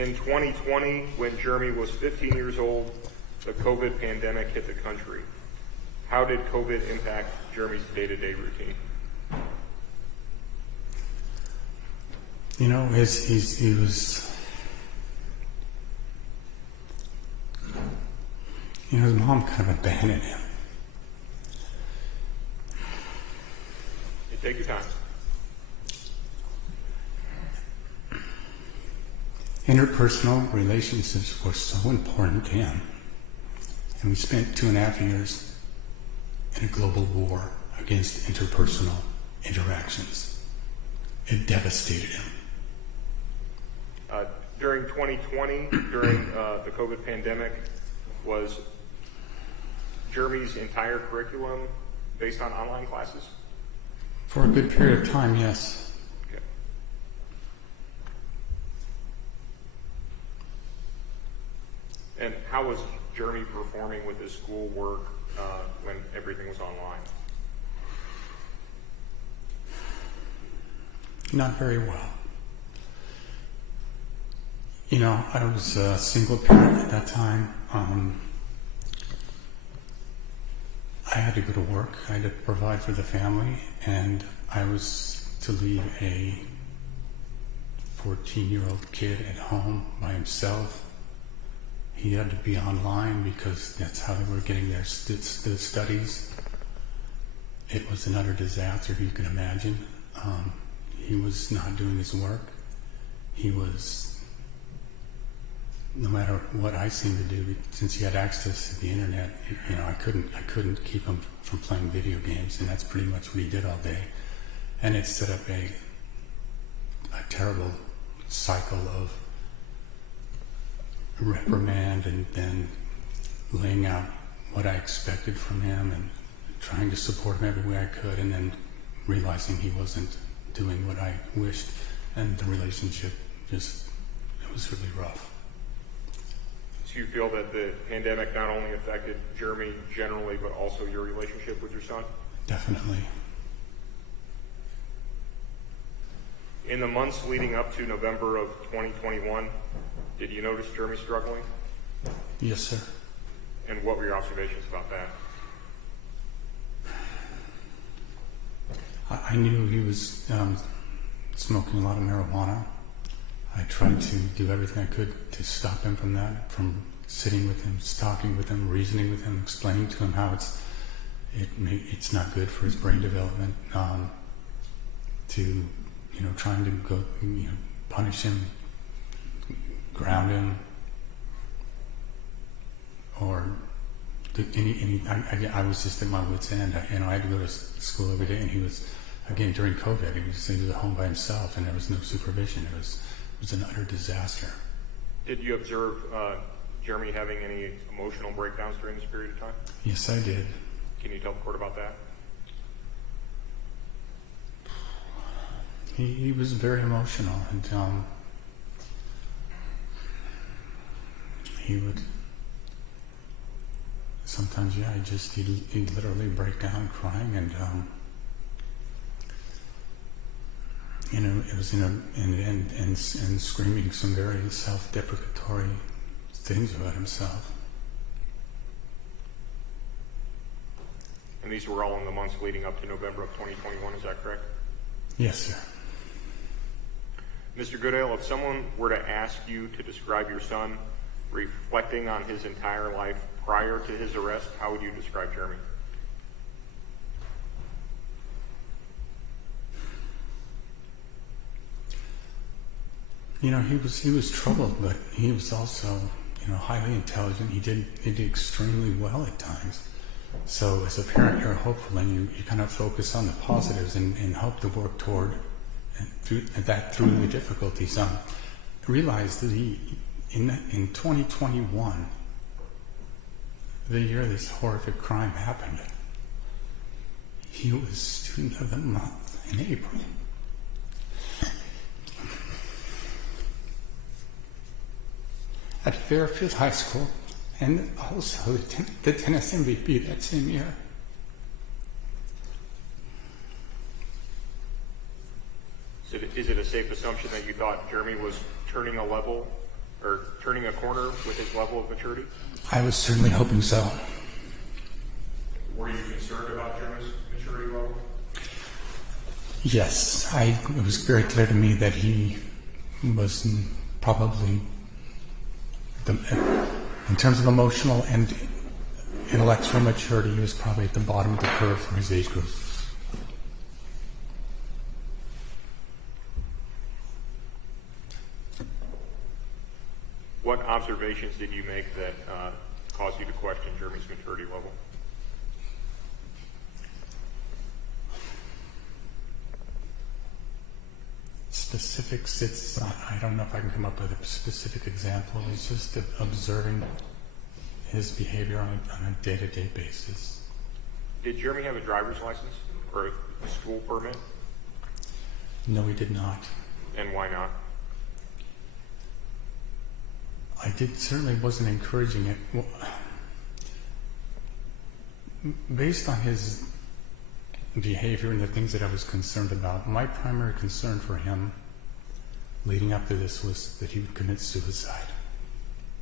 In 2020, when Jeremy was 15 years old, the COVID pandemic hit the country. How did COVID impact Jeremy's day-to-day routine? You know, his mom kind of abandoned him. You take your time. Interpersonal relationships were so important to him. And we spent 2.5 years in a global war against interpersonal interactions. It devastated him. During 2020, during the COVID pandemic, was Jeremy's entire curriculum based on online classes? For a good period of time, yes. Okay. And how was Jeremy performing with his schoolwork when everything was online? Not very well. You know, I was a single parent at that time. I had to go to work. I had to provide for the family, and I was to leave a 14-year-old kid at home by himself. He had to be online because that's how they were getting their studies. It was an utter disaster, you can imagine. He was not doing his work. He was, no matter what I seemed to do, since he had access to the internet, you know, I couldn't keep him from playing video games, and that's pretty much what he did all day. And it set up a terrible cycle of reprimand and then laying out what I expected from him and trying to support him every way I could, and then realizing he wasn't doing what I wished, and the relationship just, it was really rough. Do you feel that the pandemic not only affected Jeremy generally, but also your relationship with your son? Definitely. In the months leading up to November of 2021, did you notice Jeremy struggling? Yes, sir. And what were your observations about that? I knew he was smoking a lot of marijuana. I tried to do everything I could to stop him from that, from sitting with him, talking with him, reasoning with him, explaining to him how it's not good for his brain development, to, trying to go, punish him, ground him, or do I was just at my wit's end. I had to go to school every day, and he was, again, during COVID, he was at home by himself, and there was no supervision. It was an utter disaster. Did you observe Jeremy having any emotional breakdowns during this period of time? Yes, I did. Can you tell the court about that? He was very emotional, and he would sometimes, he'd literally break down crying, and it was and screaming some very self-deprecatory things about himself. And these were all in the months leading up to November of 2021, is that correct? Yes, sir. Mr. Goodale, if someone were to ask you to describe your son reflecting on his entire life prior to his arrest, how would you describe Jeremy? He was troubled, but he was also, highly intelligent. He did extremely well at times. So as a parent, you're hopeful, and you kind of focus on the positives and hope to work toward through the difficulties. Realize that in 2021, the year this horrific crime happened, he was Student of the Month in April. At Fairfield High School, and also the tennis MVP that same year. Is it a safe assumption that you thought Jeremy was turning a level or turning a corner with his level of maturity? I was certainly hoping so. Were you concerned about Jeremy's maturity level? Yes, it was very clear to me that he was probably, in terms of emotional and intellectual maturity, he was probably at the bottom of the curve for his age group. What observations did you make that caused you to question Jeremy's maturity level? Specifics, I don't know if I can come up with a specific example. It's just observing his behavior on a day-to-day basis. Did Jeremy have a driver's license or a school permit? No, he did not. And why not? Certainly wasn't encouraging it. Well, based on his behavior and the things that I was concerned about, my primary concern for him leading up to this was that he would commit suicide.